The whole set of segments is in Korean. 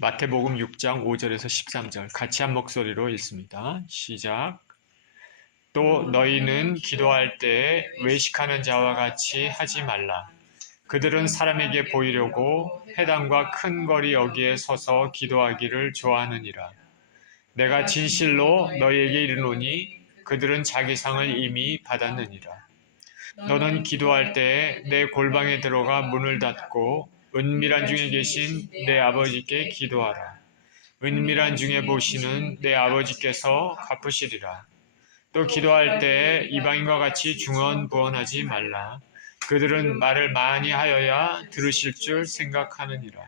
마태복음 6장 5절에서 13절 같이 한 목소리로 읽습니다. 시작. 또 너희는 기도할 때 외식하는 자와 같이 하지 말라. 그들은 사람에게 보이려고 회당과 큰 거리 여기에 서서 기도하기를 좋아하느니라. 내가 진실로 너희에게 이르노니 그들은 자기 상을 이미 받았느니라. 너는 기도할 때 내 골방에 들어가 문을 닫고 은밀한 중에 계신 내 아버지께 기도하라. 은밀한 중에 보시는 내 아버지께서 갚으시리라. 또 기도할 때 이방인과 같이 중언부언하지 말라. 그들은 말을 많이 하여야 들으실 줄 생각하느니라.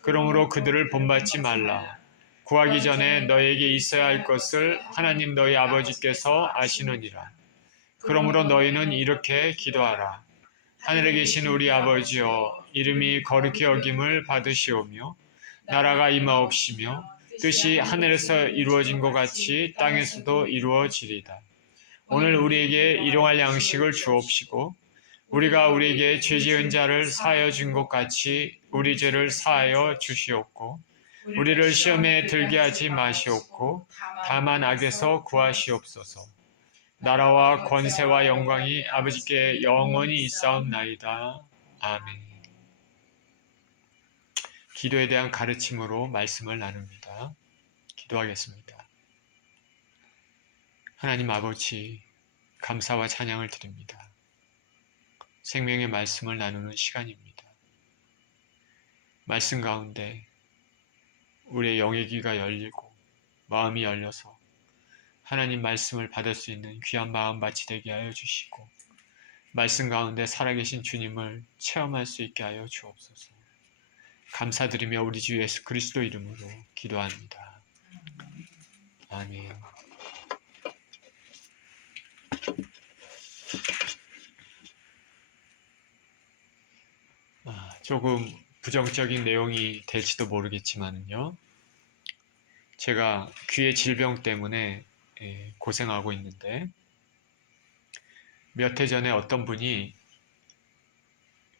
그러므로 그들을 본받지 말라. 구하기 전에 너에게 있어야 할 것을 하나님 너희 아버지께서 아시느니라. 그러므로 너희는 이렇게 기도하라. 하늘에 계신 우리 아버지여, 이름이 거룩히 여김을 받으시오며 나라가 임하옵시며 뜻이 하늘에서 이루어진 것 같이 땅에서도 이루어지리다. 오늘 우리에게 일용할 양식을 주옵시고 우리가 우리에게 죄 지은 자를 사하여 준 것 같이 우리 죄를 사하여 주시옵고 우리를 시험에 들게 하지 마시옵고 다만 악에서 구하시옵소서. 나라와 권세와 영광이 아버지께 영원히 있사옵나이다. 아멘. 기도에 대한 가르침으로 말씀을 나눕니다. 기도하겠습니다. 하나님 아버지, 감사와 찬양을 드립니다. 생명의 말씀을 나누는 시간입니다. 말씀 가운데 우리의 영의 귀가 열리고 마음이 열려서 하나님 말씀을 받을 수 있는 귀한 마음밭이 되게 하여 주시고 말씀 가운데 살아계신 주님을 체험할 수 있게 하여 주옵소서. 감사드리며 우리 주 예수 그리스도 이름으로 기도합니다. 아멘. 조금 부정적인 내용이 될지도 모르겠지만요. 제가 귀의 질병 때문에 고생하고 있는데 몇 해 전에 어떤 분이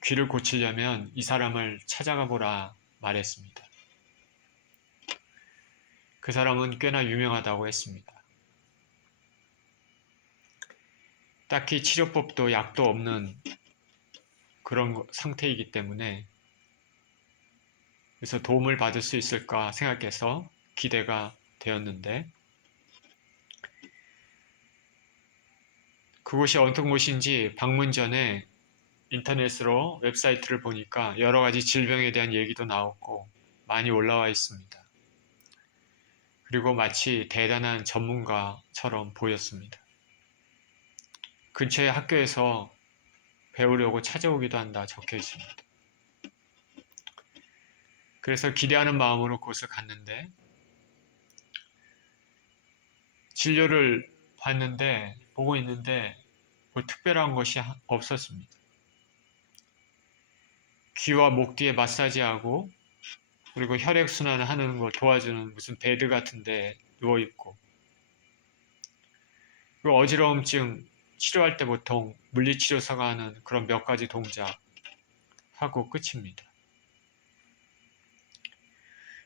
귀를 고치려면 이 사람을 찾아가 보라 말했습니다. 그 사람은 꽤나 유명하다고 했습니다. 딱히 치료법도 약도 없는 그런 상태이기 때문에 그래서 도움을 받을 수 있을까 생각해서 기대가 되었는데 그곳이 어떤 곳인지 방문 전에 인터넷으로 웹사이트를 보니까 여러 가지 질병에 대한 얘기도 나왔고 많이 올라와 있습니다. 그리고 마치 대단한 전문가처럼 보였습니다. 근처의 학교에서 배우려고 찾아오기도 한다 적혀 있습니다. 그래서 기대하는 마음으로 그곳을 갔는데 진료를 보고 있는데 뭐 특별한 것이 없었습니다. 귀와 목 뒤에 마사지하고 그리고 혈액순환을 하는 걸 도와주는 무슨 베드 같은데 누워있고 그리고 어지러움증 치료할 때 보통 물리치료사가 하는 그런 몇 가지 동작 하고 끝입니다.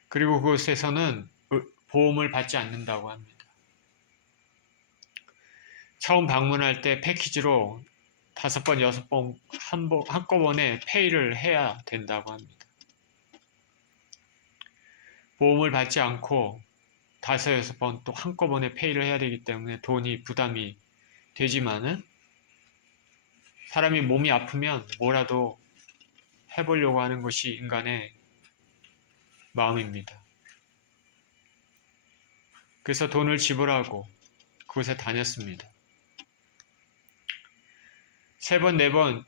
그리고 그곳에서는 보험을 받지 않는다고 합니다. 처음 방문할 때 패키지로 5번, 6번 한꺼번에 페이를 해야 된다고 합니다. 보험을 받지 않고 5, 6번 또 한꺼번에 페이를 해야 되기 때문에 돈이 부담이 되지만은 사람이 몸이 아프면 뭐라도 해보려고 하는 것이 인간의 마음입니다. 그래서 돈을 지불하고 그곳에 다녔습니다. 3번, 4번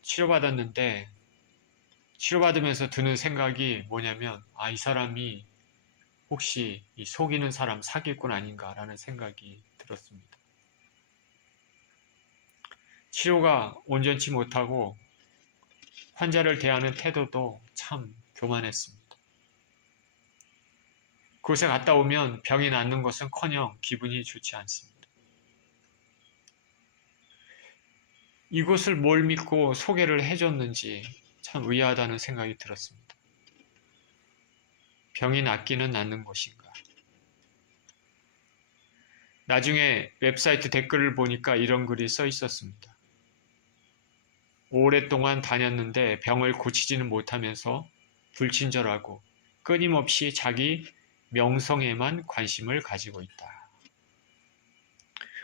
치료받았는데 치료받으면서 드는 생각이 뭐냐면 이 사람이 혹시 이 속이는 사람 사기꾼 아닌가라는 생각이 들었습니다. 치료가 온전치 못하고 환자를 대하는 태도도 참 교만했습니다. 그곳에 갔다 오면 병이 낫는 것은커녕 기분이 좋지 않습니다. 이곳을 뭘 믿고 소개를 해줬는지 참 의아하다는 생각이 들었습니다. 병이 낫기는 낫는 것인가? 나중에 웹사이트 댓글을 보니까 이런 글이 써 있었습니다. 오랫동안 다녔는데 병을 고치지는 못하면서 불친절하고 끊임없이 자기 명성에만 관심을 가지고 있다.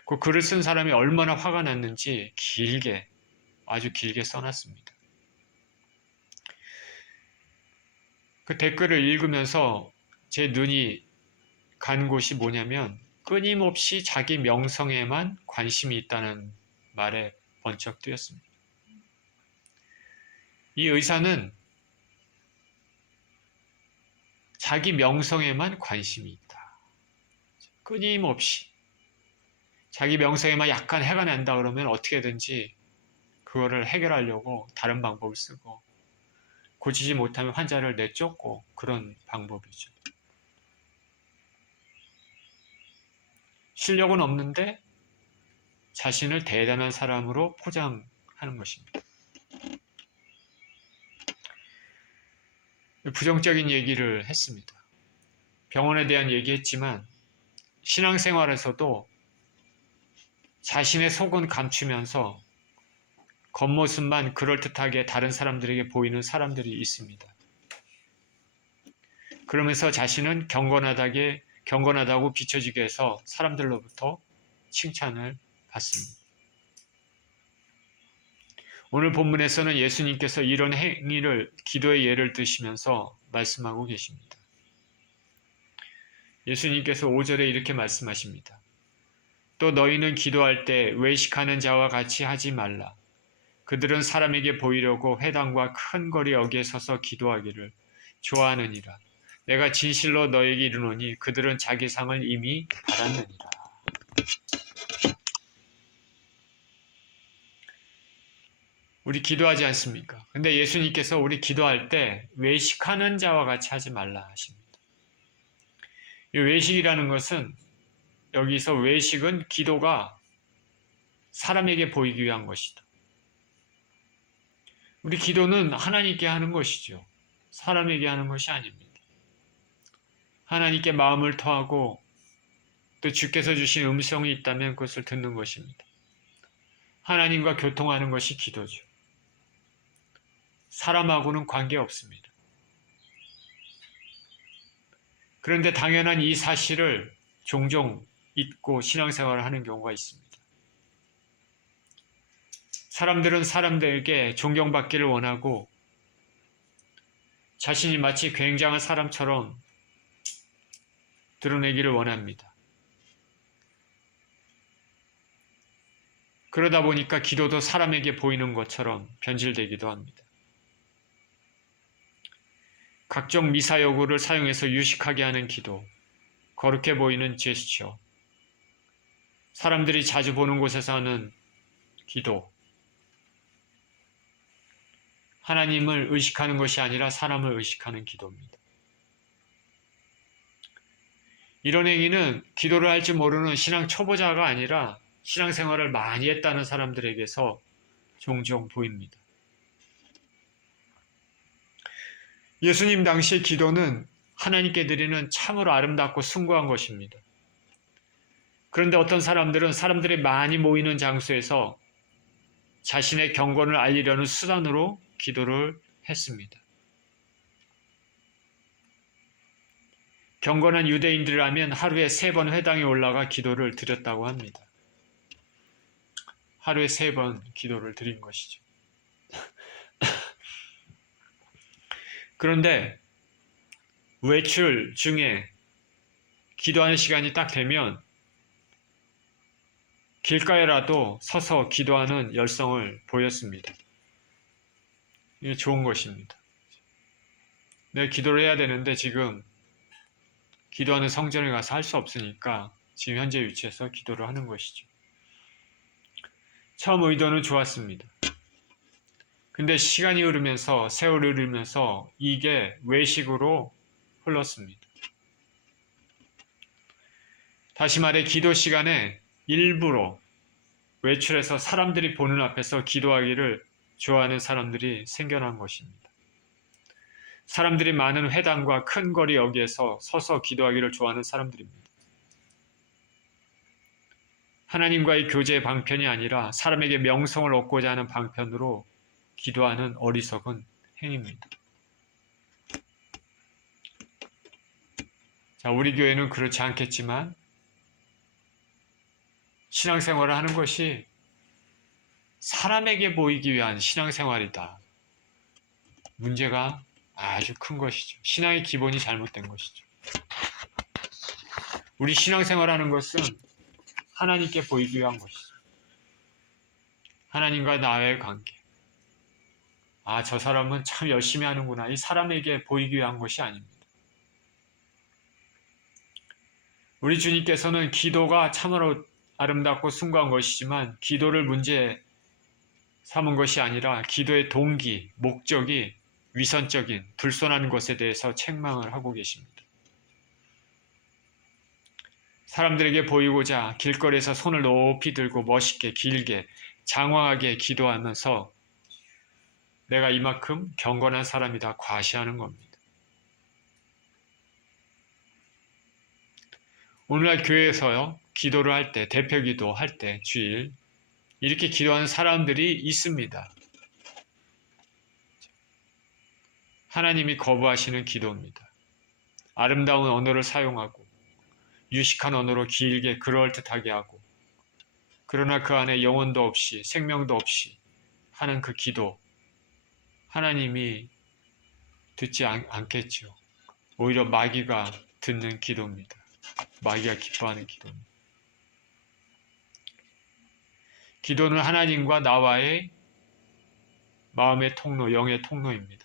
그 글을 쓴 사람이 얼마나 화가 났는지 길게, 아주 길게 써놨습니다. 그 댓글을 읽으면서 제 눈이 간 곳이 뭐냐면 끊임없이 자기 명성에만 관심이 있다는 말에 번쩍 뜨였습니다. 이 의사는 자기 명성에만 관심이 있다. 끊임없이. 자기 명성에만 약간 해가 난다 그러면 어떻게든지 그거를 해결하려고 다른 방법을 쓰고 고치지 못하면 환자를 내쫓고 그런 방법이죠. 실력은 없는데 자신을 대단한 사람으로 포장하는 것입니다. 부정적인 얘기를 했습니다. 병원에 대한 얘기했지만 신앙생활에서도 자신의 속은 감추면서 겉모습만 그럴듯하게 다른 사람들에게 보이는 사람들이 있습니다. 그러면서 자신은 경건하다고 비춰지게 해서 사람들로부터 칭찬을 받습니다. 오늘 본문에서는 예수님께서 이런 행위를 기도의 예를 드시면서 말씀하고 계십니다. 예수님께서 5절에 이렇게 말씀하십니다. 또 너희는 기도할 때 외식하는 자와 같이 하지 말라. 그들은 사람에게 보이려고 회당과 큰 거리 어귀에 서서 기도하기를 좋아하느니라. 내가 진실로 너에게 이르노니 그들은 자기 상을 이미 받았느니라. 우리 기도하지 않습니까? 근데 예수님께서 우리 기도할 때 외식하는 자와 같이 하지 말라 하십니다. 이 외식이라는 것은 여기서 외식은 기도가 사람에게 보이기 위한 것이다. 우리 기도는 하나님께 하는 것이죠. 사람에게 하는 것이 아닙니다. 하나님께 마음을 토하고 또 주께서 주신 음성이 있다면 그것을 듣는 것입니다. 하나님과 교통하는 것이 기도죠. 사람하고는 관계없습니다. 그런데 당연한 이 사실을 종종 잊고 신앙생활을 하는 경우가 있습니다. 사람들은 사람들에게 존경받기를 원하고 자신이 마치 굉장한 사람처럼 드러내기를 원합니다. 그러다 보니까 기도도 사람에게 보이는 것처럼 변질되기도 합니다. 각종 미사여구를 사용해서 유식하게 하는 기도, 거룩해 보이는 제스처, 사람들이 자주 보는 곳에서 하는 기도, 하나님을 의식하는 것이 아니라 사람을 의식하는 기도입니다. 이런 행위는 기도를 할 줄 모르는 신앙 초보자가 아니라 신앙생활을 많이 했다는 사람들에게서 종종 보입니다. 예수님 당시의 기도는 하나님께 드리는 참으로 아름답고 숭고한 것입니다. 그런데 어떤 사람들은 사람들이 많이 모이는 장소에서 자신의 경건을 알리려는 수단으로 기도를 했습니다. 경건한 유대인들이라면 하루에 3번 회당에 올라가 기도를 드렸다고 합니다. 하루에 3번 기도를 드린 것이죠. 그런데 외출 중에 기도하는 시간이 딱 되면 길가에라도 서서 기도하는 열성을 보였습니다. 이게 좋은 것입니다. 내가 기도를 해야 되는데 지금 기도하는 성전에 가서 할 수 없으니까 지금 현재 위치에서 기도를 하는 것이죠. 처음 의도는 좋았습니다. 근데 시간이 흐르면서 세월이 흐르면서 이게 외식으로 흘렀습니다. 다시 말해 기도 시간에 일부러 외출해서 사람들이 보는 앞에서 기도하기를 좋아하는 사람들이 생겨난 것입니다. 사람들이 많은 회당과 큰 거리 여기에서 서서 기도하기를 좋아하는 사람들입니다. 하나님과의 교제의 방편이 아니라 사람에게 명성을 얻고자 하는 방편으로 기도하는 어리석은 행위입니다. 자, 우리 교회는 그렇지 않겠지만 신앙생활을 하는 것이 사람에게 보이기 위한 신앙생활이다. 문제가 아주 큰 것이죠. 신앙의 기본이 잘못된 것이죠. 우리 신앙생활하는 것은 하나님께 보이기 위한 것이죠. 하나님과 나의 관계. 아, 저 사람은 참 열심히 하는구나. 이 사람에게 보이기 위한 것이 아닙니다. 우리 주님께서는 기도가 참으로 아름답고 숭고한 것이지만 기도를 문제 삼은 것이 아니라 기도의 동기, 목적이 위선적인, 불손한 것에 대해서 책망을 하고 계십니다. 사람들에게 보이고자 길거리에서 손을 높이 들고 멋있게, 길게, 장황하게 기도하면서 내가 이만큼 경건한 사람이다 과시하는 겁니다. 오늘날 교회에서요, 기도를 할 때, 대표 기도할 때, 주일, 이렇게 기도하는 사람들이 있습니다. 하나님이 거부하시는 기도입니다. 아름다운 언어를 사용하고, 유식한 언어로 길게 그럴듯하게 하고, 그러나 그 안에 영혼도 없이, 생명도 없이 하는 그 기도, 하나님이 듣지 않겠죠. 오히려 마귀가 듣는 기도입니다. 마귀가 기뻐하는 기도입니다. 기도는 하나님과 나와의 마음의 통로, 영의 통로입니다.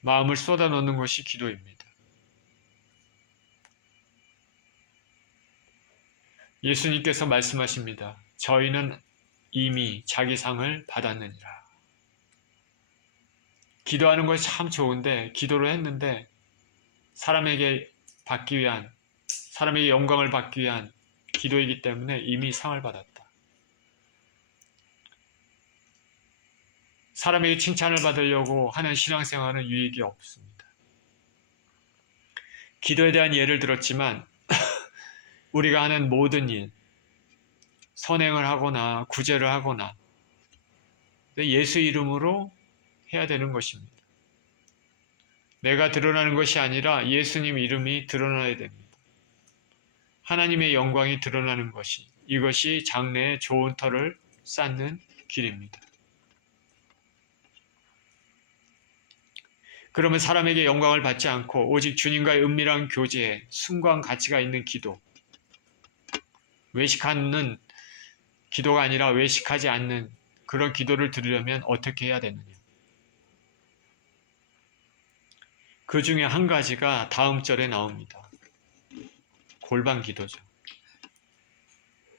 마음을 쏟아넣는 것이 기도입니다. 예수님께서 말씀하십니다. 저희는 이미 자기 상을 받았느니라. 기도하는 것이 참 좋은데 기도를 했는데 사람에게 받기 위한, 사람에게 영광을 받기 위한 기도이기 때문에 이미 상을 받았다. 사람에게 칭찬을 받으려고 하는 신앙생활은 유익이 없습니다. 기도에 대한 예를 들었지만 우리가 하는 모든 일, 선행을 하거나 구제를 하거나 예수 이름으로 해야 되는 것입니다. 내가 드러나는 것이 아니라 예수님 이름이 드러나야 됩니다. 하나님의 영광이 드러나는 것이, 이것이 장래에 좋은 터를 쌓는 길입니다. 그러면 사람에게 영광을 받지 않고 오직 주님과의 은밀한 교제에 숭고한 가치가 있는 기도, 외식하는 기도가 아니라 외식하지 않는 그런 기도를 드리려면 어떻게 해야 되느냐? 그 중에 한 가지가 다음 절에 나옵니다. 골방 기도죠.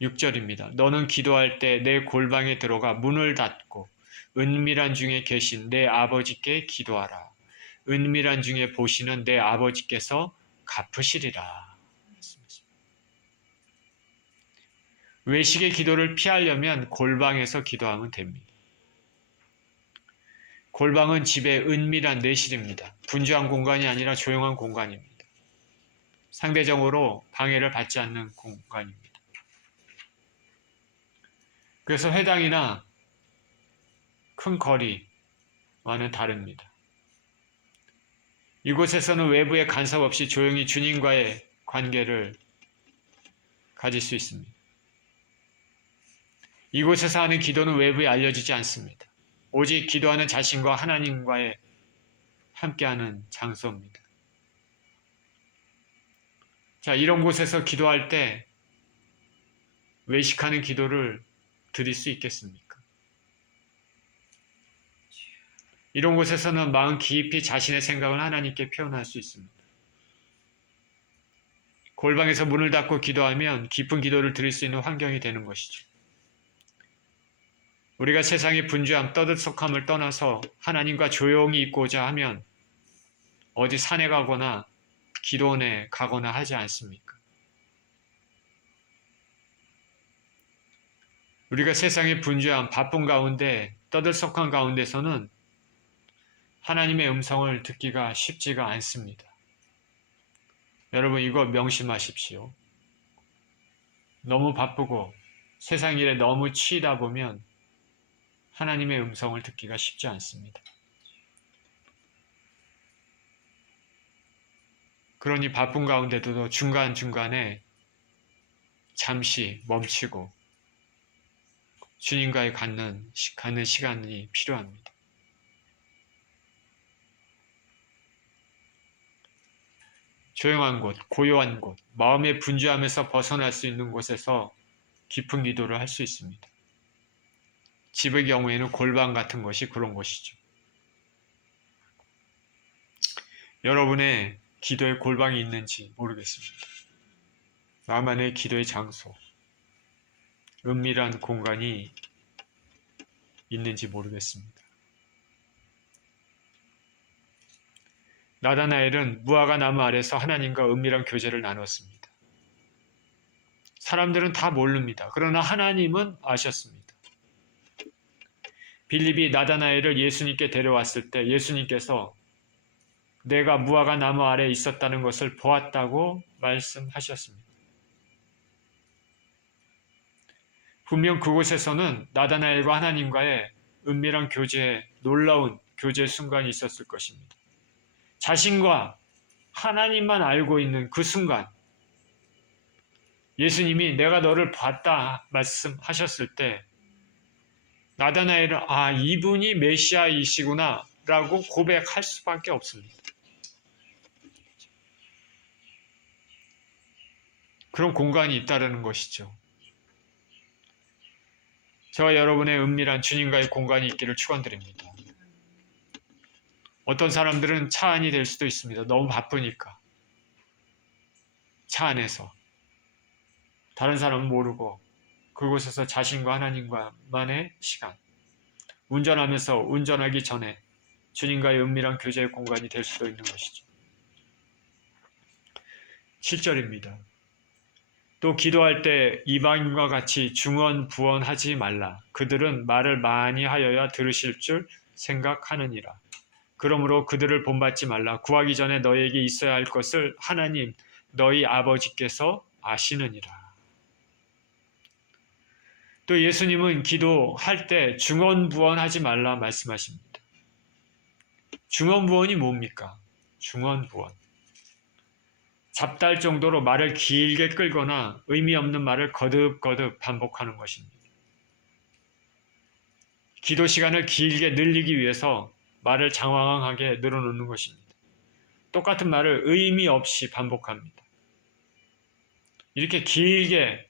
6절입니다. 너는 기도할 때 내 골방에 들어가 문을 닫고 은밀한 중에 계신 내 아버지께 기도하라. 은밀한 중에 보시는 내 아버지께서 갚으시리라. 외식의 기도를 피하려면 골방에서 기도하면 됩니다. 골방은 집의 은밀한 내실입니다. 분주한 공간이 아니라 조용한 공간입니다. 상대적으로 방해를 받지 않는 공간입니다. 그래서 회당이나 큰 거리와는 다릅니다. 이곳에서는 외부의 간섭 없이 조용히 주님과의 관계를 가질 수 있습니다. 이곳에서 하는 기도는 외부에 알려지지 않습니다. 오직 기도하는 자신과 하나님과의 함께하는 장소입니다. 자, 이런 곳에서 기도할 때 외식하는 기도를 드릴 수 있겠습니까? 이런 곳에서는 마음 깊이 자신의 생각을 하나님께 표현할 수 있습니다. 골방에서 문을 닫고 기도하면 깊은 기도를 드릴 수 있는 환경이 되는 것이죠. 우리가 세상의 분주함, 떠들썩함을 떠나서 하나님과 조용히 있고자 하면 어디 산에 가거나 기도원에 가거나 하지 않습니까? 우리가 세상의 분주함, 바쁜 가운데, 떠들썩한 가운데서는 하나님의 음성을 듣기가 쉽지가 않습니다. 여러분 이거 명심하십시오. 너무 바쁘고 세상 일에 너무 치이다 보면 하나님의 음성을 듣기가 쉽지 않습니다. 그러니 바쁜 가운데도 중간중간에 잠시 멈추고 주님과의 갖는 시간이 필요합니다. 조용한 곳, 고요한 곳, 마음의 분주함에서 벗어날 수 있는 곳에서 깊은 기도를 할 수 있습니다. 집의 경우에는 골방 같은 것이 그런 곳이죠. 여러분의 기도의 골방이 있는지 모르겠습니다. 나만의 기도의 장소, 은밀한 공간이 있는지 모르겠습니다. 나다나엘은 무화과 나무 아래서 하나님과 은밀한 교제를 나눴습니다. 사람들은 다 모릅니다. 그러나 하나님은 아셨습니다. 빌립이 나다나엘을 예수님께 데려왔을 때 예수님께서 내가 무화과 나무 아래에 있었다는 것을 보았다고 말씀하셨습니다. 분명 그곳에서는 나다나엘과 하나님과의 은밀한 교제에 놀라운 교제 순간이 있었을 것입니다. 자신과 하나님만 알고 있는 그 순간 예수님이 내가 너를 봤다 말씀하셨을 때 나다나엘은 이분이 메시아이시구나 라고 고백할 수밖에 없습니다. 그런 공간이 있다는 것이죠. 저와 여러분의 은밀한 주님과의 공간이 있기를 축원드립니다. 어떤 사람들은 차 안이 될 수도 있습니다. 너무 바쁘니까. 차 안에서. 다른 사람은 모르고 그곳에서 자신과 하나님과만의 시간. 운전하면서 운전하기 전에 주님과의 은밀한 교제의 공간이 될 수도 있는 것이죠. 7절입니다. 또 기도할 때 이방인과 같이 중언부언하지 말라. 그들은 말을 많이 하여야 들으실 줄 생각하느니라. 그러므로 그들을 본받지 말라. 구하기 전에 너에게 있어야 할 것을 하나님 너희 아버지께서 아시느니라. 또 예수님은 기도할 때 중언부언하지 말라 말씀하십니다. 중언부언이 뭡니까? 중언부언. 잡다할 정도로 말을 길게 끌거나 의미 없는 말을 거듭거듭 반복하는 것입니다. 기도 시간을 길게 늘리기 위해서 말을 장황하게 늘어놓는 것입니다. 똑같은 말을 의미 없이 반복합니다. 이렇게 길게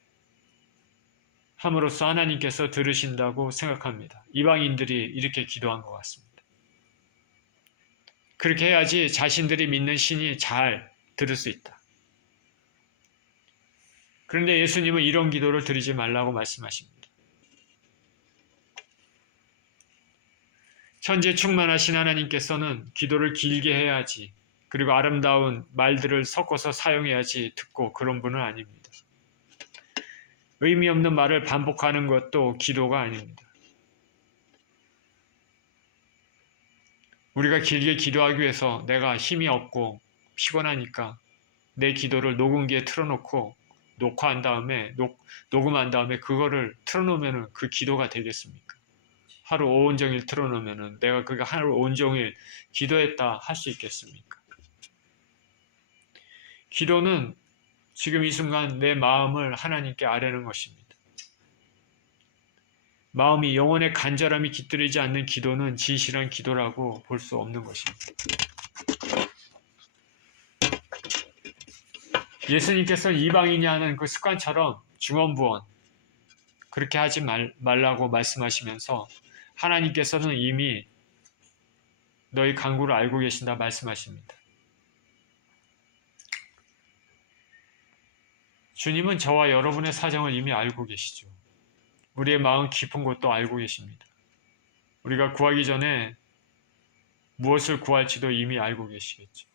함으로써 하나님께서 들으신다고 생각합니다. 이방인들이 이렇게 기도한 것 같습니다. 그렇게 해야지 자신들이 믿는 신이 잘 들을 수 있다. 그런데 예수님은 이런 기도를 드리지 말라고 말씀하십니다. 천재 충만하신 하나님께서는 기도를 길게 해야지, 그리고 아름다운 말들을 섞어서 사용해야지 듣고 그런 분은 아닙니다. 의미 없는 말을 반복하는 것도 기도가 아닙니다. 우리가 길게 기도하기 위해서 내가 힘이 없고 피곤하니까 내 기도를 녹음기에 틀어놓고 녹음한 다음에 그거를 틀어놓으면 그 기도가 되겠습니까? 하루 온종일 틀어놓으면 내가 그게 하루 온종일 기도했다 할 수 있겠습니까? 기도는 지금 이 순간 내 마음을 하나님께 아뢰는 것입니다. 마음이 영혼의 간절함이 깃들이지 않는 기도는 진실한 기도라고 볼 수 없는 것입니다. 예수님께서는 이방인이 하는 그 습관처럼 중언부언 그렇게 하지 말라고 말씀하시면서 하나님께서는 이미 너희 간구를 알고 계신다 말씀하십니다. 주님은 저와 여러분의 사정을 이미 알고 계시죠. 우리의 마음 깊은 것도 알고 계십니다. 우리가 구하기 전에 무엇을 구할지도 이미 알고 계시겠죠.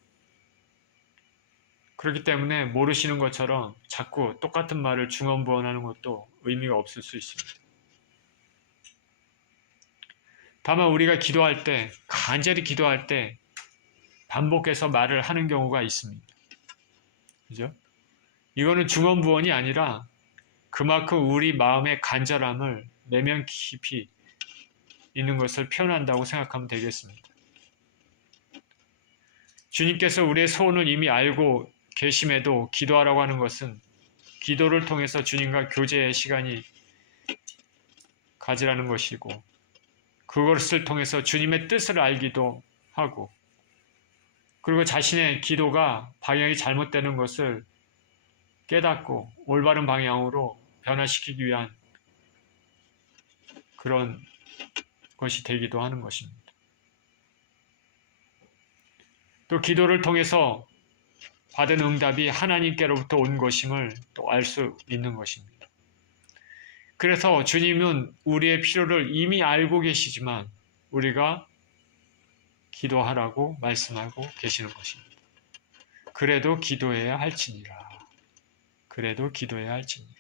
그렇기 때문에 모르시는 것처럼 자꾸 똑같은 말을 중언부언하는 것도 의미가 없을 수 있습니다. 다만 우리가 기도할 때, 간절히 기도할 때 반복해서 말을 하는 경우가 있습니다. 그죠? 이거는 중언부언이 아니라 그만큼 우리 마음의 간절함을 내면 깊이 있는 것을 표현한다고 생각하면 되겠습니다. 주님께서 우리의 소원을 이미 알고 계심에도 기도하라고 하는 것은 기도를 통해서 주님과 교제의 시간이 가지라는 것이고, 그것을 통해서 주님의 뜻을 알기도 하고, 그리고 자신의 기도가 방향이 잘못되는 것을 깨닫고 올바른 방향으로 변화시키기 위한 그런 것이 되기도 하는 것입니다. 또 기도를 통해서 받은 응답이 하나님께로부터 온 것임을 또 알 수 있는 것입니다. 그래서 주님은 우리의 필요를 이미 알고 계시지만 우리가 기도하라고 말씀하고 계시는 것입니다. 그래도 기도해야 할지니라. 그래도 기도해야 할지니라.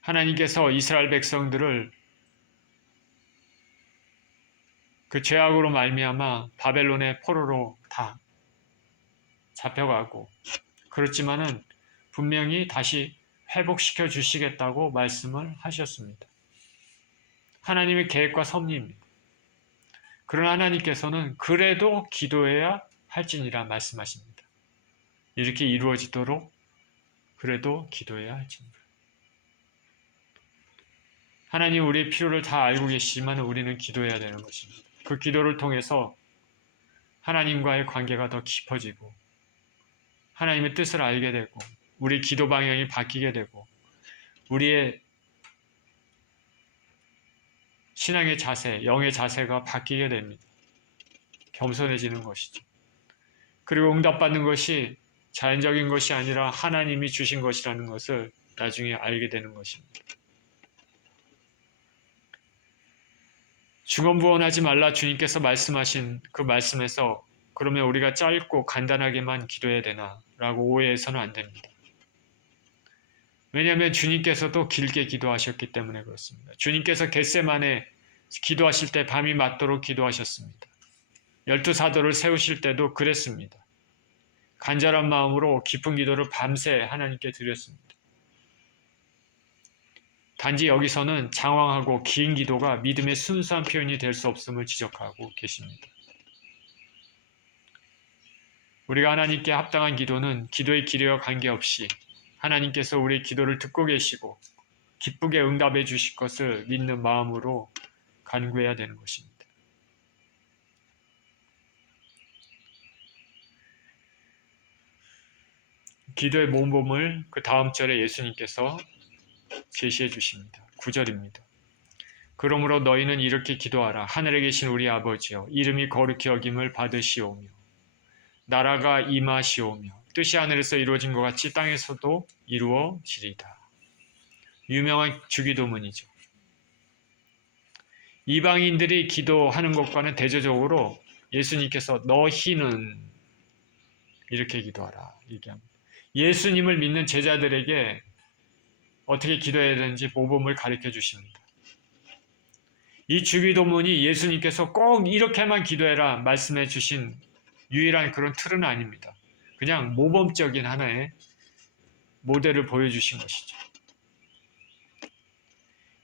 하나님께서 이스라엘 백성들을 그 죄악으로 말미암아 바벨론의 포로로 다 잡혀가고, 그렇지만은 분명히 다시 회복시켜 주시겠다고 말씀을 하셨습니다. 하나님의 계획과 섭리입니다. 그러나 하나님께서는 그래도 기도해야 할지니라 말씀하십니다. 이렇게 이루어지도록 그래도 기도해야 할지니라. 하나님 우리의 필요를 다 알고 계시지만 우리는 기도해야 되는 것입니다. 그 기도를 통해서 하나님과의 관계가 더 깊어지고 하나님의 뜻을 알게 되고 우리 기도 방향이 바뀌게 되고 우리의 신앙의 자세, 영의 자세가 바뀌게 됩니다. 겸손해지는 것이죠. 그리고 응답받는 것이 자연적인 것이 아니라 하나님이 주신 것이라는 것을 나중에 알게 되는 것입니다. 중언부언하지 말라 주님께서 말씀하신 그 말씀에서 그러면 우리가 짧고 간단하게만 기도해야 되나? 라고 오해해서는 안 됩니다. 왜냐하면 주님께서도 길게 기도하셨기 때문에 그렇습니다. 주님께서 겟세마네 기도하실 때 밤이 맞도록 기도하셨습니다. 12사도를 세우실 때도 그랬습니다. 간절한 마음으로 깊은 기도를 밤새 하나님께 드렸습니다. 단지 여기서는 장황하고 긴 기도가 믿음의 순수한 표현이 될 수 없음을 지적하고 계십니다. 우리가 하나님께 합당한 기도는 기도의 길이와 관계없이 하나님께서 우리의 기도를 듣고 계시고 기쁘게 응답해 주실 것을 믿는 마음으로 간구해야 되는 것입니다. 기도의 모범을 그 다음 절에 예수님께서 제시해 주십니다. 9절입니다. 그러므로 너희는 이렇게 기도하라. 하늘에 계신 우리 아버지여, 이름이 거룩히 여김을 받으시오며 나라가 임하시오며 뜻이 하늘에서 이루어진 것 같이 땅에서도 이루어지리다. 유명한 주기도문이죠. 이방인들이 기도하는 것과는 대조적으로 예수님께서 너희는 이렇게 기도하라 얘기합니다. 예수님을 믿는 제자들에게 어떻게 기도해야 되는지 모범을 가르쳐 주십니다. 이 주기도문이 예수님께서 꼭 이렇게만 기도해라 말씀해 주신 유일한 그런 틀은 아닙니다. 그냥 모범적인 하나의 모델을 보여주신 것이죠.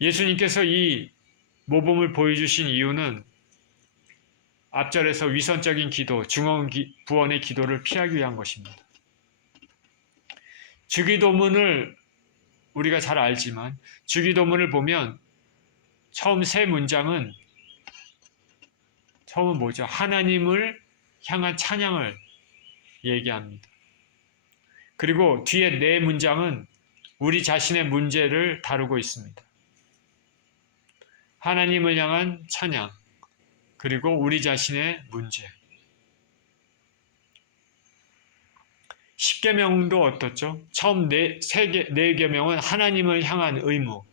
예수님께서 이 모범을 보여주신 이유는 앞절에서 위선적인 기도, 중언부언의 기도를 피하기 위한 것입니다. 주기도문을 우리가 잘 알지만 주기도문을 보면 처음 세 문장은 처음은 뭐죠? 하나님을 향한 찬양을 얘기합니다. 그리고 뒤에 네 문장은 우리 자신의 문제를 다루고 있습니다. 하나님을 향한 찬양, 그리고 우리 자신의 문제. 10계명도 어떻죠? 처음 네 계명은 하나님을 향한 의무,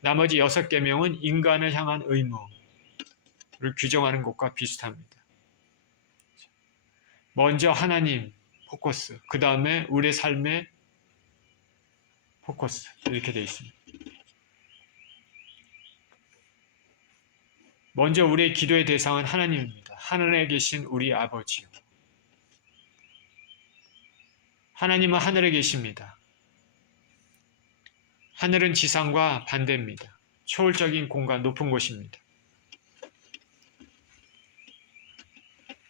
나머지 6계명은 인간을 향한 의무를 규정하는 것과 비슷합니다. 먼저 하나님 포커스, 그 다음에 우리의 삶의 포커스 이렇게 되어 있습니다. 먼저 우리의 기도의 대상은 하나님입니다. 하늘에 계신 우리 아버지요. 하나님은 하늘에 계십니다. 하늘은 지상과 반대입니다. 초월적인 공간, 높은 곳입니다.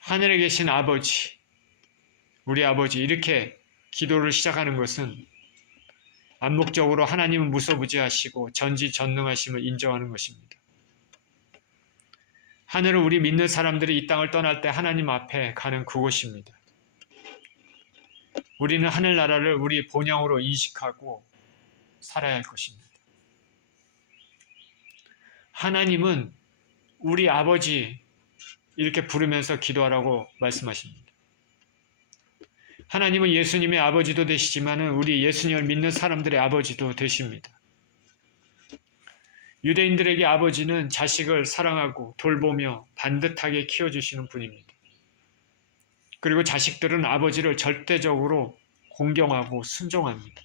하늘에 계신 아버지, 우리 아버지, 이렇게 기도를 시작하는 것은 암묵적으로 하나님은 무소부지하시고 전지전능하심을 인정하는 것입니다. 하늘은 우리 믿는 사람들이 이 땅을 떠날 때 하나님 앞에 가는 그곳입니다. 우리는 하늘나라를 우리 본향으로 인식하고 살아야 할 것입니다. 하나님은 우리 아버지 이렇게 부르면서 기도하라고 말씀하십니다. 하나님은 예수님의 아버지도 되시지만 우리 예수님을 믿는 사람들의 아버지도 되십니다. 유대인들에게 아버지는 자식을 사랑하고 돌보며 반듯하게 키워주시는 분입니다. 그리고 자식들은 아버지를 절대적으로 공경하고 순종합니다.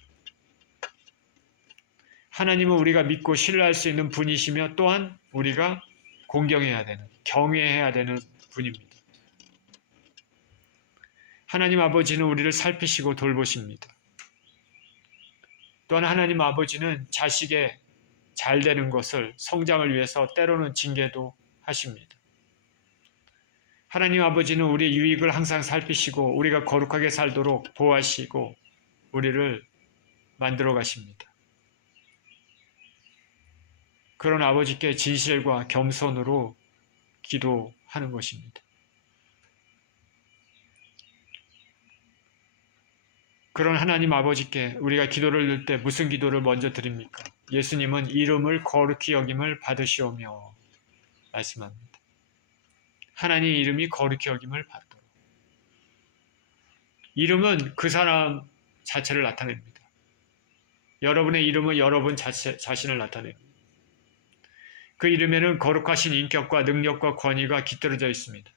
하나님은 우리가 믿고 신뢰할 수 있는 분이시며 또한 우리가 공경해야 되는, 경외해야 되는 분입니다. 하나님 아버지는 우리를 살피시고 돌보십니다. 또한 하나님 아버지는 자식의 잘 되는 것을 성장을 위해서 때로는 징계도 하십니다. 하나님 아버지는 우리의 유익을 항상 살피시고 우리가 거룩하게 살도록 보호하시고 우리를 만들어 가십니다. 그런 아버지께 진실과 겸손으로 기도하는 것입니다. 그런 하나님 아버지께 우리가 기도를 들 때 무슨 기도를 먼저 드립니까? 예수님은 이름을 거룩히 여김을 받으시오며 말씀합니다. 하나님 이름이 거룩히 여김을 받도록. 이름은 그 사람 자체를 나타냅니다. 여러분의 이름은 여러분 자신을 나타냅니다. 그 이름에는 거룩하신 인격과 능력과 권위가 깃들어져 있습니다.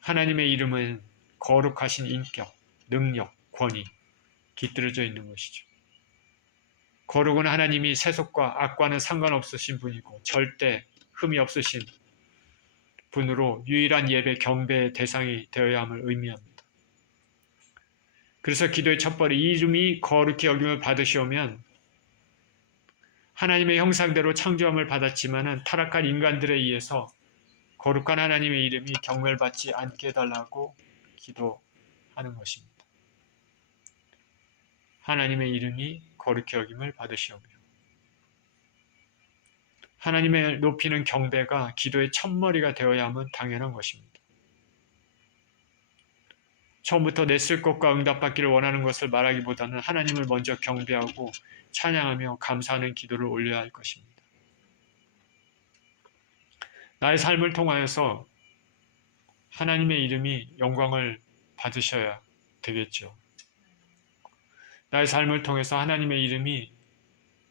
하나님의 이름은 거룩하신 인격, 능력, 권위 깃들어져 있는 것이죠. 거룩은 하나님이 세속과 악과는 상관없으신 분이고 절대 흠이 없으신 분으로 유일한 예배 경배의 대상이 되어야 함을 의미합니다. 그래서 기도의 첫벌이 이름이 거룩히 여김을 받으시오면 하나님의 형상대로 창조함을 받았지만 타락한 인간들에 의해서 거룩한 하나님의 이름이 경멸받지 않게 해달라고 기도하는 것입니다. 하나님의 이름이 거룩히 여김을 받으시오며 하나님을 높이는 경배가 기도의 첫머리가 되어야 함은 당연한 것입니다. 처음부터 내 쓸 것과 응답받기를 원하는 것을 말하기보다는 하나님을 먼저 경배하고 찬양하며 감사하는 기도를 올려야 할 것입니다. 나의 삶을 통하여서 하나님의 이름이 영광을 받으셔야 되겠죠. 나의 삶을 통해서 하나님의 이름이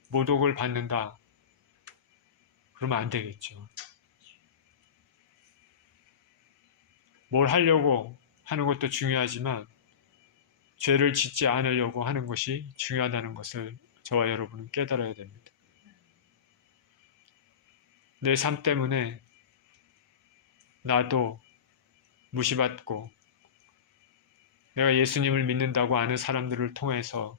모독을 받는다. 그러면 안 되겠죠. 뭘 하려고 하는 것도 중요하지만 죄를 짓지 않으려고 하는 것이 중요하다는 것을 저와 여러분은 깨달아야 됩니다. 내 삶 때문에 나도 무시받고 내가 예수님을 믿는다고 아는 사람들을 통해서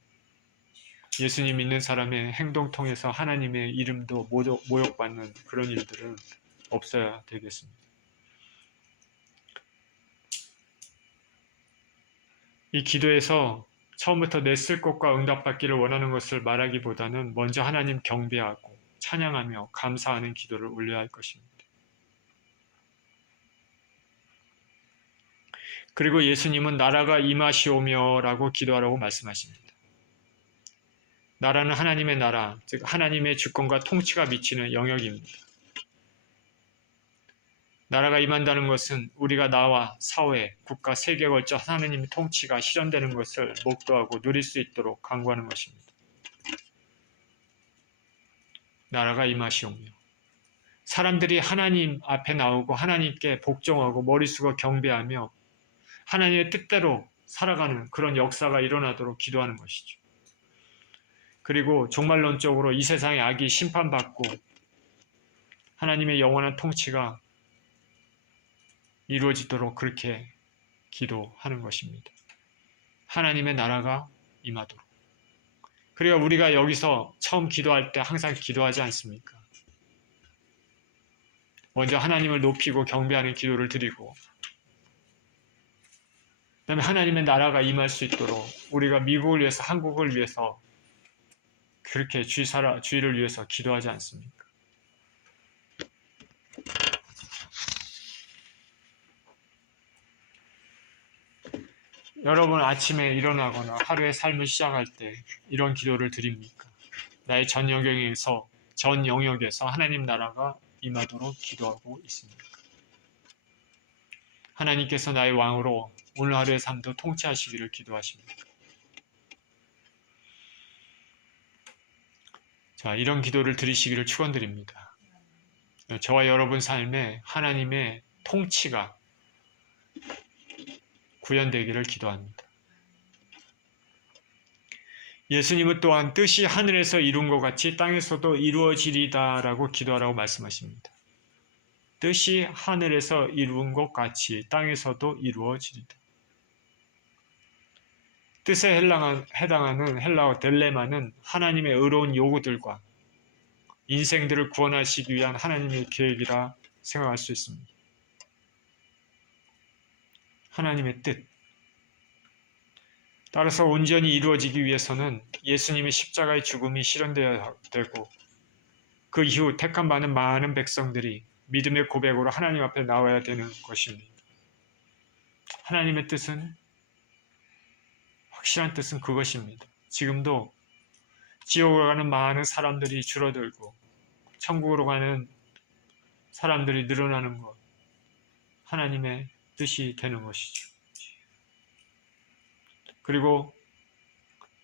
예수님 믿는 사람의 행동 통해서 하나님의 이름도 모욕받는 그런 일들은 없어야 되겠습니다. 이 기도에서 처음부터 내 쓸 것과 응답받기를 원하는 것을 말하기보다는 먼저 하나님 경배하고 찬양하며 감사하는 기도를 올려야 할 것입니다. 그리고 예수님은 나라가 임하시오며 라고 기도하라고 말씀하십니다. 나라는 하나님의 나라, 즉 하나님의 주권과 통치가 미치는 영역입니다. 나라가 임한다는 것은 우리가 나와 사회, 국가, 세계에 걸쳐 하나님의 통치가 실현되는 것을 목도하고 누릴 수 있도록 간구하는 것입니다. 나라가 임하시오며 사람들이 하나님 앞에 나오고 하나님께 복종하고 머리 숙여 경배하며 하나님의 뜻대로 살아가는 그런 역사가 일어나도록 기도하는 것이죠. 그리고 종말론적으로 이 세상의 악이 심판받고 하나님의 영원한 통치가 이루어지도록 그렇게 기도하는 것입니다. 하나님의 나라가 임하도록. 그리고 우리가 여기서 처음 기도할 때 항상 기도하지 않습니까? 먼저 하나님을 높이고 경배하는 기도를 드리고, 그다음에 하나님의 나라가 임할 수 있도록 우리가 미국을 위해서, 한국을 위해서 그렇게 주의를 위해서 기도하지 않습니까? 여러분 아침에 일어나거나 하루의 삶을 시작할 때 이런 기도를 드립니까? 나의 전 영역에서 하나님 나라가 임하도록 기도하고 있습니다. 하나님께서 나의 왕으로 오늘 하루의 삶도 통치하시기를 기도하십니다. 자, 이런 기도를 드리시기를 축원드립니다. 저와 여러분 삶에 하나님의 통치가 구현되기를 기도합니다. 예수님은 또한 뜻이 하늘에서 이룬 것 같이 땅에서도 이루어지리다라고 기도하라고 말씀하십니다. 뜻이 하늘에서 이룬 것 같이 땅에서도 이루어지리다. 뜻에 해당하는 헬라어 델레마는 하나님의 의로운 요구들과 인생들을 구원하시기 위한 하나님의 계획이라 생각할 수 있습니다. 하나님의 뜻. 따라서 온전히 이루어지기 위해서는 예수님의 십자가의 죽음이 실현되어야 되고, 그 이후 택함 받은 많은 백성들이 믿음의 고백으로 하나님 앞에 나와야 되는 것입니다. 하나님의 뜻은, 확실한 뜻은 그것입니다. 지금도 지옥으로 가는 많은 사람들이 줄어들고 천국으로 가는 사람들이 늘어나는 것, 하나님의 뜻이 되는 것이죠. 그리고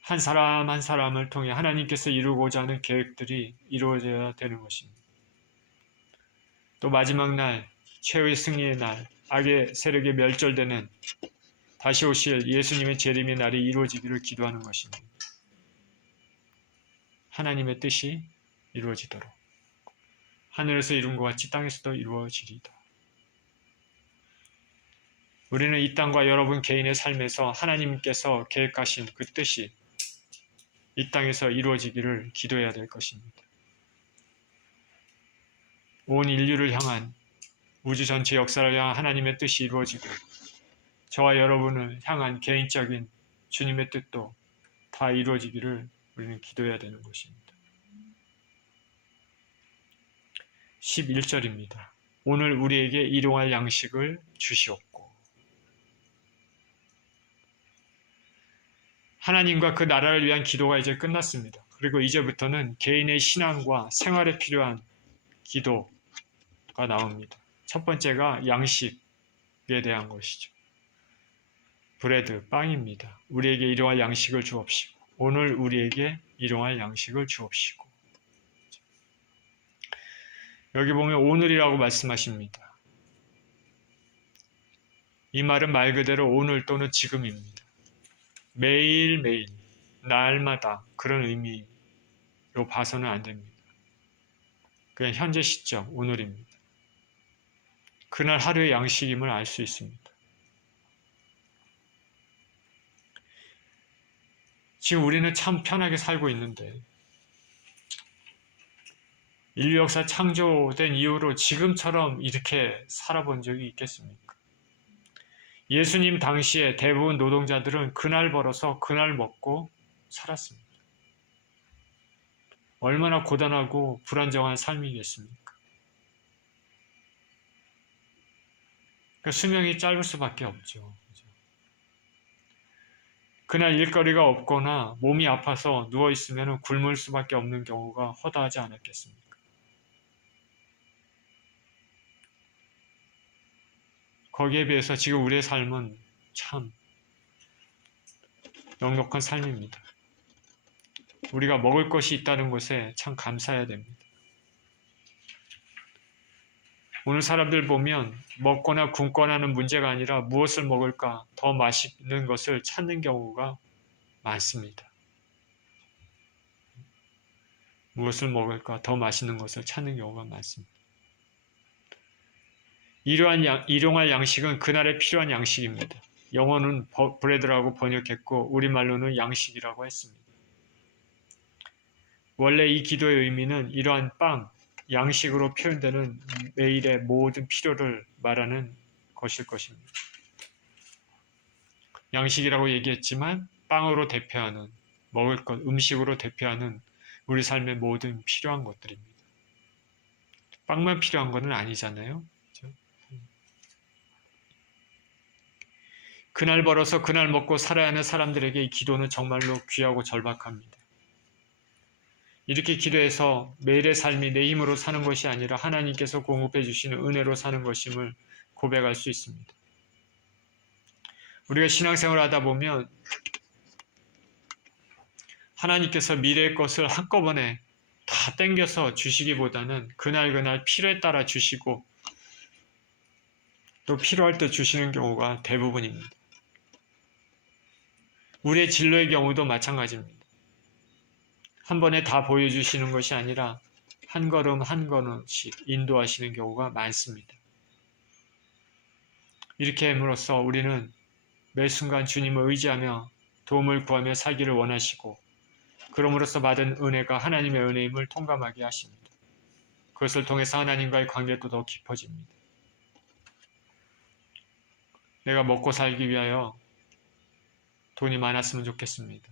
한 사람 한 사람을 통해 하나님께서 이루고자 하는 계획들이 이루어져야 되는 것입니다. 또 마지막 날, 최후의 승리의 날, 악의 세력에 멸절되는 다시 오실 예수님의 재림의 날이 이루어지기를 기도하는 것입니다. 하나님의 뜻이 이루어지도록 하늘에서 이룬 것 같이 땅에서도 이루어지리다. 우리는 이 땅과 여러분 개인의 삶에서 하나님께서 계획하신 그 뜻이 이 땅에서 이루어지기를 기도해야 될 것입니다. 온 인류를 향한, 우주 전체 역사를 향한 하나님의 뜻이 이루어지고, 저와 여러분을 향한 개인적인 주님의 뜻도 다 이루어지기를 우리는 기도해야 되는 것입니다. 11절입니다. 오늘 우리에게 일용할 양식을 주시옵고. 하나님과 그 나라를 위한 기도가 이제 끝났습니다. 그리고 이제부터는 개인의 신앙과 생활에 필요한 기도가 나옵니다. 첫 번째가 양식에 대한 것이죠. 브레드, 빵입니다. 우리에게 일용할 양식을 주옵시고, 오늘 우리에게 일용할 양식을 주옵시고. 여기 보면 오늘이라고 말씀하십니다. 이 말은 말 그대로 오늘 또는 지금입니다. 매일매일, 날마다 그런 의미로 봐서는 안 됩니다. 그냥 현재 시점, 오늘입니다. 그날 하루의 양식임을 알 수 있습니다. 지금 우리는 참 편하게 살고 있는데, 인류 역사 창조된 이후로 지금처럼 이렇게 살아본 적이 있겠습니까? 예수님 당시에 대부분 노동자들은 그날 벌어서 그날 먹고 살았습니다. 얼마나 고단하고 불안정한 삶이겠습니까? 그러니까 수명이 짧을 수밖에 없죠. 그날 일거리가 없거나 몸이 아파서 누워있으면 굶을 수밖에 없는 경우가 허다하지 않았겠습니까? 거기에 비해서 지금 우리의 삶은 참 넉넉한 삶입니다. 우리가 먹을 것이 있다는 것에 참 감사해야 됩니다. 오늘 사람들 보면 먹거나 굶거나 하는 문제가 아니라 무엇을 먹을까 더 맛있는 것을 찾는 경우가 많습니다. 무엇을 먹을까 더 맛있는 것을 찾는 경우가 많습니다. 일용할 양식은 그날에 필요한 양식입니다. 영어는 브레드라고 번역했고 우리말로는 양식이라고 했습니다. 원래 이 기도의 의미는 이러한 빵, 양식으로 표현되는 매일의 모든 필요를 말하는 것일 것입니다. 양식이라고 얘기했지만 빵으로 대표하는, 먹을 것, 음식으로 대표하는 우리 삶의 모든 필요한 것들입니다. 빵만 필요한 것은 아니잖아요. 그렇죠? 그날 벌어서 그날 먹고 살아야 하는 사람들에게 이 기도는 정말로 귀하고 절박합니다. 이렇게 기도해서 매일의 삶이 내 힘으로 사는 것이 아니라 하나님께서 공급해 주시는 은혜로 사는 것임을 고백할 수 있습니다. 우리가 신앙생활을 하다 보면 하나님께서 미래의 것을 한꺼번에 다 땡겨서 주시기보다는 그날 필요에 따라 주시고 또 필요할 때 주시는 경우가 대부분입니다. 우리의 진로의 경우도 마찬가지입니다. 한 번에 다 보여주시는 것이 아니라 한 걸음 한 걸음씩 인도하시는 경우가 많습니다. 이렇게 함으로써 우리는 매 순간 주님을 의지하며 도움을 구하며 살기를 원하시고 그럼으로써 받은 은혜가 하나님의 은혜임을 통감하게 하십니다. 그것을 통해서 하나님과의 관계도 더 깊어집니다. 내가 먹고 살기 위하여 돈이 많았으면 좋겠습니다.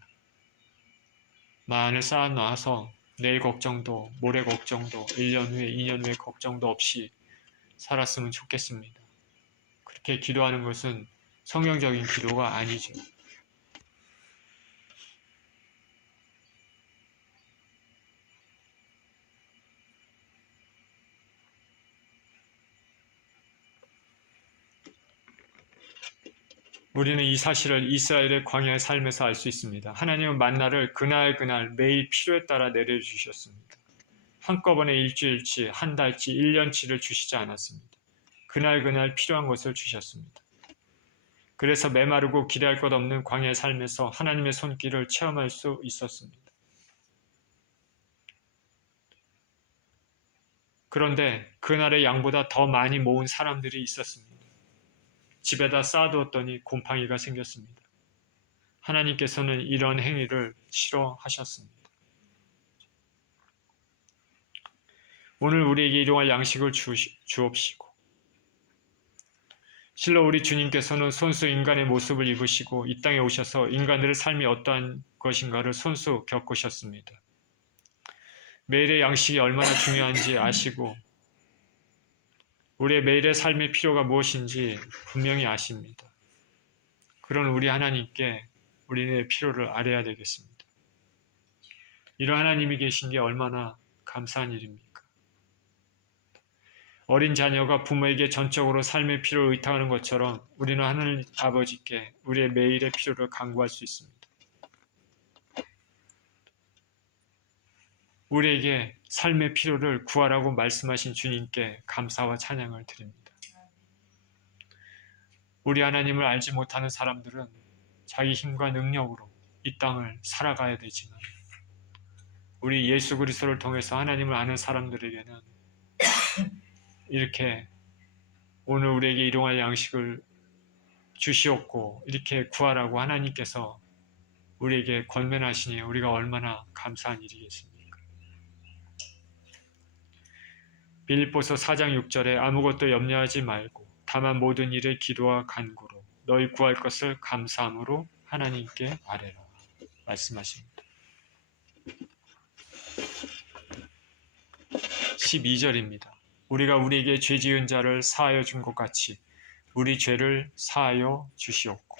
많이 쌓아놔서 내일 걱정도, 모레 걱정도, 1년 후에, 2년 후에 걱정도 없이 살았으면 좋겠습니다. 그렇게 기도하는 것은 성경적인 기도가 아니죠. 우리는 이 사실을 이스라엘의 광야의 삶에서 알 수 있습니다. 하나님은 만나를 그날 매일 필요에 따라 내려주셨습니다. 한꺼번에 일주일치, 한 달치, 1년치를 주시지 않았습니다. 그날 필요한 것을 주셨습니다. 그래서 메마르고 기대할 것 없는 광야의 삶에서 하나님의 손길을 체험할 수 있었습니다. 그런데 그날의 양보다 더 많이 모은 사람들이 있었습니다. 집에다 쌓아두었더니 곰팡이가 생겼습니다. 하나님께서는 이런 행위를 싫어하셨습니다. 오늘 우리에게 일용할 양식을 주옵시고 실로 우리 주님께서는 손수 인간의 모습을 입으시고 이 땅에 오셔서 인간들의 삶이 어떠한 것인가를 손수 겪으셨습니다. 매일의 양식이 얼마나 중요한지 아시고 우리의 매일의 삶의 필요가 무엇인지 분명히 아십니다. 그런 우리 하나님께 우리의 필요를 알아야 되겠습니다. 이런 하나님이 계신 게 얼마나 감사한 일입니까? 어린 자녀가 부모에게 전적으로 삶의 필요를 의탁하는 것처럼 우리는 하나님 아버지께 우리의 매일의 필요를 간구할 수 있습니다. 우리에게 삶의 필요를 구하라고 말씀하신 주님께 감사와 찬양을 드립니다. 우리 하나님을 알지 못하는 사람들은 자기 힘과 능력으로 이 땅을 살아가야 되지만 우리 예수 그리스도를 통해서 하나님을 아는 사람들에게는 이렇게 오늘 우리에게 일용할 양식을 주시옵고 이렇게 구하라고 하나님께서 우리에게 권면하시니 우리가 얼마나 감사한 일이겠습니까? 빌립보서 4장 6절에 아무것도 염려하지 말고 다만 모든 일에 기도와 간구로 너희 구할 것을 감사함으로 하나님께 아뢰라 말씀하십니다. 12절입니다. 우리가 우리에게 죄 지은 자를 사하여 준 것 같이 우리 죄를 사하여 주시옵고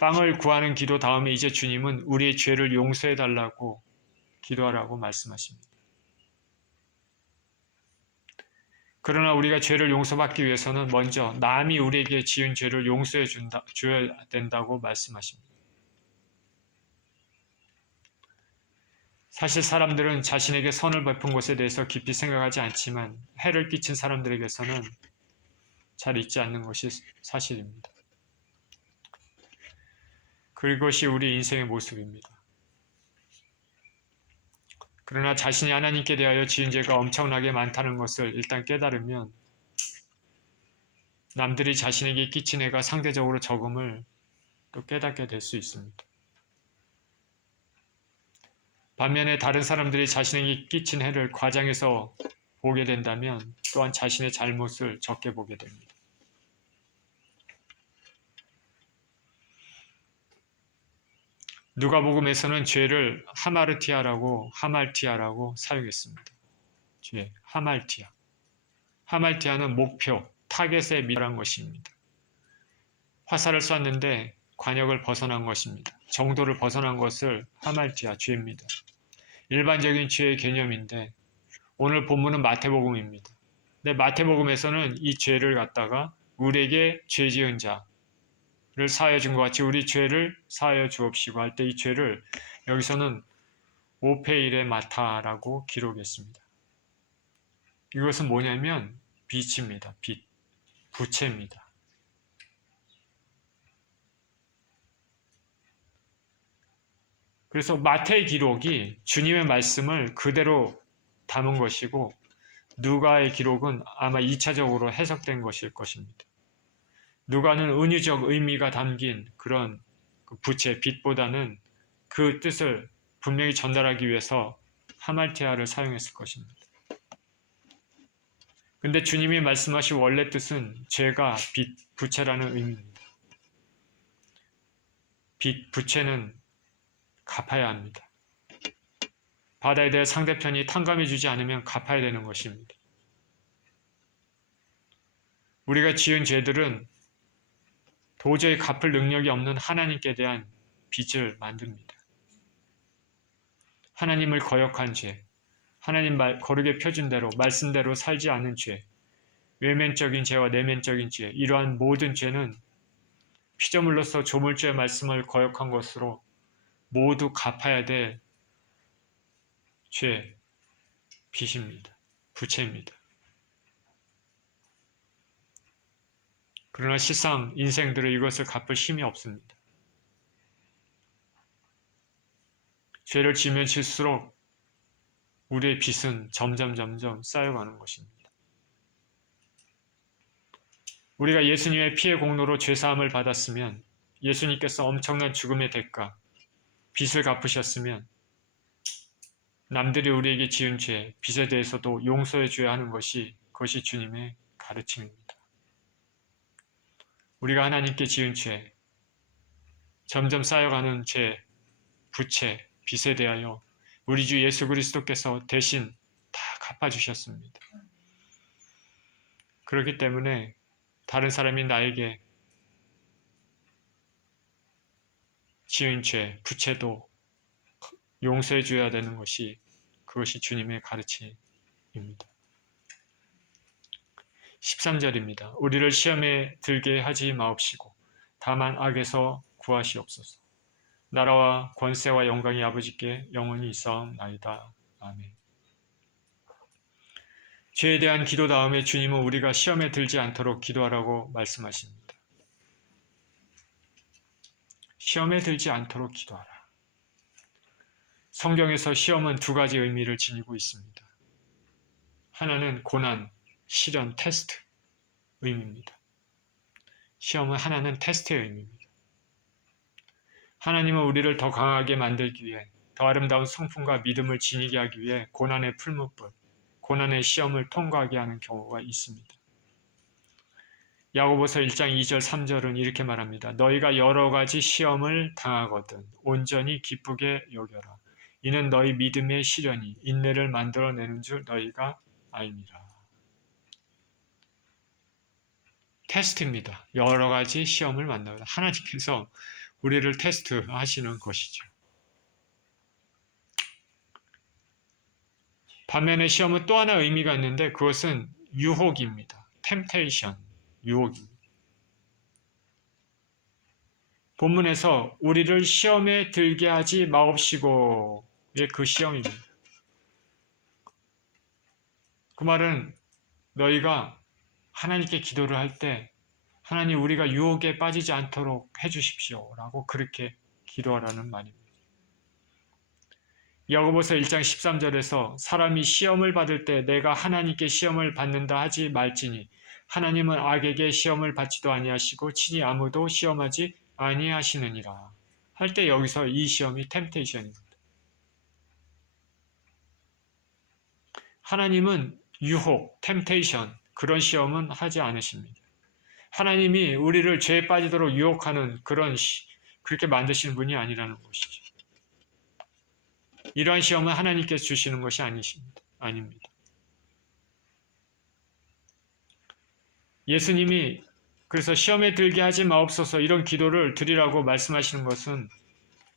빵을 구하는 기도 다음에 이제 주님은 우리의 죄를 용서해 달라고 기도하라고 말씀하십니다. 그러나 우리가 죄를 용서받기 위해서는 먼저 남이 우리에게 지은 죄를 용서해 줘야 된다고 말씀하십니다. 사실 사람들은 자신에게 선을 베푼 것에 대해서 깊이 생각하지 않지만 해를 끼친 사람들에게서는 잘 잊지 않는 것이 사실입니다. 그것이 우리 인생의 모습입니다. 그러나 자신이 하나님께 대하여 지은 죄가 엄청나게 많다는 것을 일단 깨달으면 남들이 자신에게 끼친 해가 상대적으로 적음을 또 깨닫게 될 수 있습니다. 반면에 다른 사람들이 자신에게 끼친 해를 과장해서 보게 된다면 또한 자신의 잘못을 적게 보게 됩니다. 누가복음에서는 죄를 하말티아라고 사용했습니다. 죄, 하말티아. 하말티아는 목표, 타겟에 미달한 것입니다. 화살을 쐈는데 관역을 벗어난 것입니다. 정도를 벗어난 것을 하말티아, 죄입니다. 일반적인 죄의 개념인데 오늘 본문은 마태복음입니다. 근데 마태복음에서는 이 죄를 갖다가 우리에게 죄 지은 자를 사하여 준 것 같이 우리 죄를 사하여 주옵시고 할 때 이 죄를 여기서는 오페일의 마타라고 기록했습니다. 이것은 뭐냐면 빛입니다. 빛, 부채입니다. 그래서 마태의 기록이 주님의 말씀을 그대로 담은 것이고 누가의 기록은 아마 2차적으로 해석된 것일 것입니다. 누가는 은유적 의미가 담긴 그런 부채, 빛보다는 그 뜻을 분명히 전달하기 위해서 하말티아를 사용했을 것입니다. 근데 주님이 말씀하신 원래 뜻은 죄가 빛, 부채라는 의미입니다. 빛, 부채는 갚아야 합니다. 바다에 대해 상대편이 탕감해주지 않으면 갚아야 되는 것입니다. 우리가 지은 죄들은 도저히 갚을 능력이 없는 하나님께 대한 빚을 만듭니다. 하나님을 거역한 죄, 하나님 거룩의 표준대로 말씀대로 살지 않은 죄, 외면적인 죄와 내면적인 죄, 이러한 모든 죄는 피조물로서 조물주의 말씀을 거역한 것으로 모두 갚아야 될 죄, 빚입니다. 부채입니다. 그러나 실상 인생들은 이것을 갚을 힘이 없습니다. 죄를 지면 질수록 우리의 빚은 점점 쌓여가는 것입니다. 우리가 예수님의 피의 공로로 죄사함을 받았으면 예수님께서 엄청난 죽음의 대가, 빚을 갚으셨으면 남들이 우리에게 지은 죄, 빚에 대해서도 용서해 줘야 하는 것이 그것이 주님의 가르침입니다. 우리가 하나님께 지은 죄, 점점 쌓여가는 죄, 부채, 빚에 대하여 우리 주 예수 그리스도께서 대신 다 갚아주셨습니다. 그렇기 때문에 다른 사람이 나에게 지은 죄, 부채도 용서해 줘야 되는 것이 그것이 주님의 가르침입니다. 13절입니다. 우리를 시험에 들게 하지 마옵시고 다만 악에서 구하시옵소서. 나라와 권세와 영광이 아버지께 영원히 있사옵나이다. 아멘. 죄에 대한 기도 다음에 주님은 우리가 시험에 들지 않도록 기도하라고 말씀하십니다. 시험에 들지 않도록 기도하라. 성경에서 시험은 두 가지 의미를 지니고 있습니다. 하나는 고난, 시련, 테스트 의미입니다. 시험은 하나는 테스트의 의미입니다. 하나님은 우리를 더 강하게 만들기 위해 더 아름다운 성품과 믿음을 지니게 하기 위해 고난의 풀무불, 고난의 시험을 통과하게 하는 경우가 있습니다. 야고보서 1장 2절 3절은 이렇게 말합니다. 너희가 여러 가지 시험을 당하거든 온전히 기쁘게 여겨라. 이는 너희 믿음의 시련이 인내를 만들어내는 줄 너희가 알미라. 테스트입니다. 여러 가지 시험을 만나다 하나님께서 우리를 테스트하시는 것이죠. 반면에 시험은 또 하나 의미가 있는데 그것은 유혹입니다. temptation, 유혹입니다. 본문에서 우리를 시험에 들게 하지 마옵시고의 그 시험입니다. 그 말은 너희가 하나님께 기도를 할 때 하나님 우리가 유혹에 빠지지 않도록 해주십시오 라고 그렇게 기도하라는 말입니다. 야고보서 1장 13절에서 사람이 시험을 받을 때 내가 하나님께 시험을 받는다 하지 말지니 하나님은 악에게 시험을 받지도 아니하시고 친히 아무도 시험하지 아니하시느니라. 할 때 여기서 이 시험이 템테이션입니다. 하나님은 유혹, 템테이션 그런 시험은 하지 않으십니다. 하나님이 우리를 죄에 빠지도록 유혹하는 그렇게 만드시는 분이 아니라는 것이죠. 이러한 시험은 하나님께서 주시는 것이 아닙니다. 예수님이 그래서 시험에 들게 하지 마옵소서 이런 기도를 드리라고 말씀하시는 것은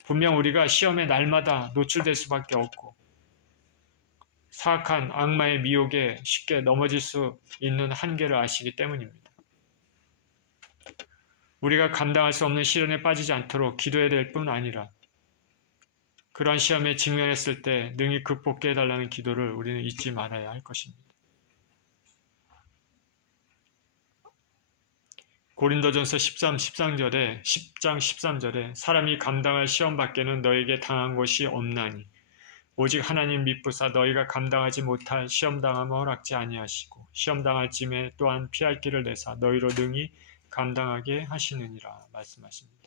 분명 우리가 시험에 날마다 노출될 수밖에 없고 사악한 악마의 미혹에 쉽게 넘어질 수 있는 한계를 아시기 때문입니다. 우리가 감당할 수 없는 시련에 빠지지 않도록 기도해야 될 뿐 아니라 그런 시험에 직면했을 때 능히 극복해 달라는 기도를 우리는 잊지 말아야 할 것입니다. 고린도전서 10장 13절에 사람이 감당할 시험 밖에는 너에게 당한 것이 없나니 오직 하나님 믿부사 너희가 감당하지 못할 시험 당함을 허락지 아니하시고 시험 당할 찜에 또한 피할 길을 내사 너희로 능히 감당하게 하시느니라 말씀하십니다.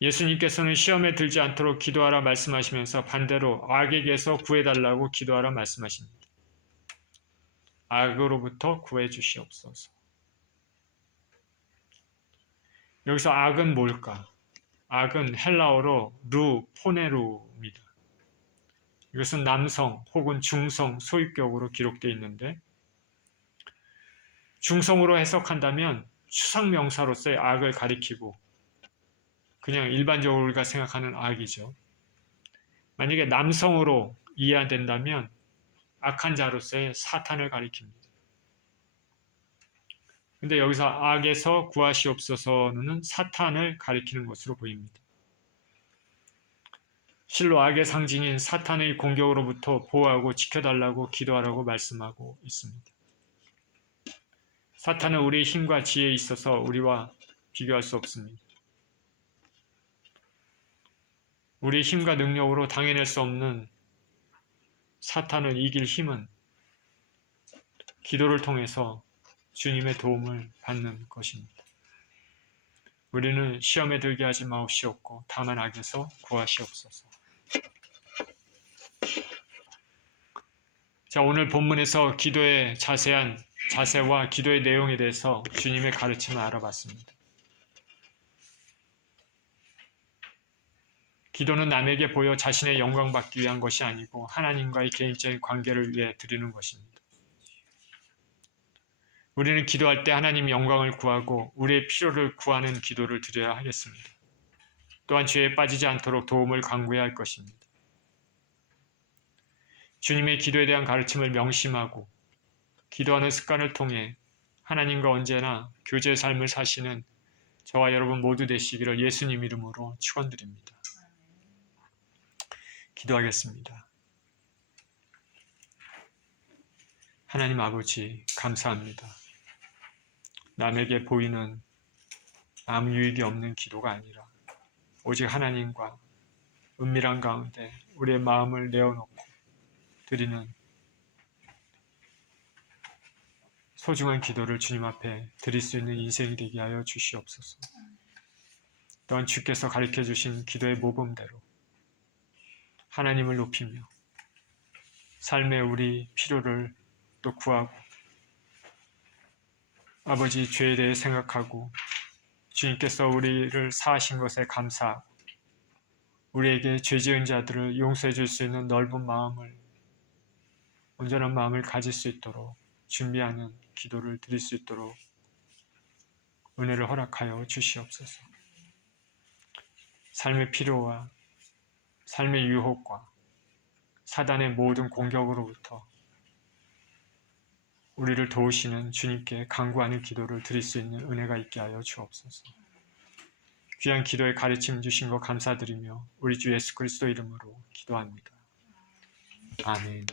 예수님께서는 시험에 들지 않도록 기도하라 말씀하시면서 반대로 악에게서 구해달라고 기도하라 말씀하십니다. 악으로부터 구해 주시옵소서. 여기서 악은 뭘까? 악은 헬라어로 포네루입니다. 이것은 남성 혹은 중성 소유격으로 기록되어 있는데 중성으로 해석한다면 추상명사로서의 악을 가리키고 그냥 일반적으로 우리가 생각하는 악이죠. 만약에 남성으로 이해된다면 악한 자로서의 사탄을 가리킵니다. 근데 여기서 악에서 구하시옵소서는 사탄을 가리키는 것으로 보입니다. 실로 악의 상징인 사탄의 공격으로부터 보호하고 지켜달라고 기도하라고 말씀하고 있습니다. 사탄은 우리의 힘과 지혜에 있어서 우리와 비교할 수 없습니다. 우리의 힘과 능력으로 당해낼 수 없는 사탄을 이길 힘은 기도를 통해서 주님의 도움을 받는 것입니다. 우리는 시험에 들게 하지 마옵시옵고 다만 악에서 구하시옵소서. 자, 오늘 본문에서 기도의 자세한 자세와 기도의 내용에 대해서 주님의 가르침을 알아봤습니다. 기도는 남에게 보여 자신의 영광 받기 위한 것이 아니고 하나님과의 개인적인 관계를 위해 드리는 것입니다. 우리는 기도할 때 하나님 영광을 구하고 우리의 필요를 구하는 기도를 드려야 하겠습니다. 또한 죄에 빠지지 않도록 도움을 간구해야 할 것입니다. 주님의 기도에 대한 가르침을 명심하고 기도하는 습관을 통해 하나님과 언제나 교제의 삶을 사시는 저와 여러분 모두 되시기를 예수님 이름으로 축원드립니다. 기도하겠습니다. 하나님 아버지 감사합니다. 남에게 보이는 아무 유익이 없는 기도가 아니라 오직 하나님과 은밀한 가운데 우리의 마음을 내어놓고 드리는 소중한 기도를 주님 앞에 드릴 수 있는 인생이 되게 하여 주시옵소서. 또한 주께서 가르쳐 주신 기도의 모범대로 하나님을 높이며 삶의 우리 필요를 또 구하고 아버지 죄에 대해 생각하고 주님께서 우리를 사하신 것에 감사하고 우리에게 죄 지은 자들을 용서해 줄 수 있는 넓은 마음을 온전한 마음을 가질 수 있도록 준비하는 기도를 드릴 수 있도록 은혜를 허락하여 주시옵소서. 삶의 필요와 삶의 유혹과 사단의 모든 공격으로부터 우리를 도우시는 주님께 간구하는 기도를 드릴 수 있는 은혜가 있게 하여 주옵소서. 귀한 기도에 가르침 주신 것 감사드리며 우리 주 예수 그리스도 이름으로 기도합니다. 아멘.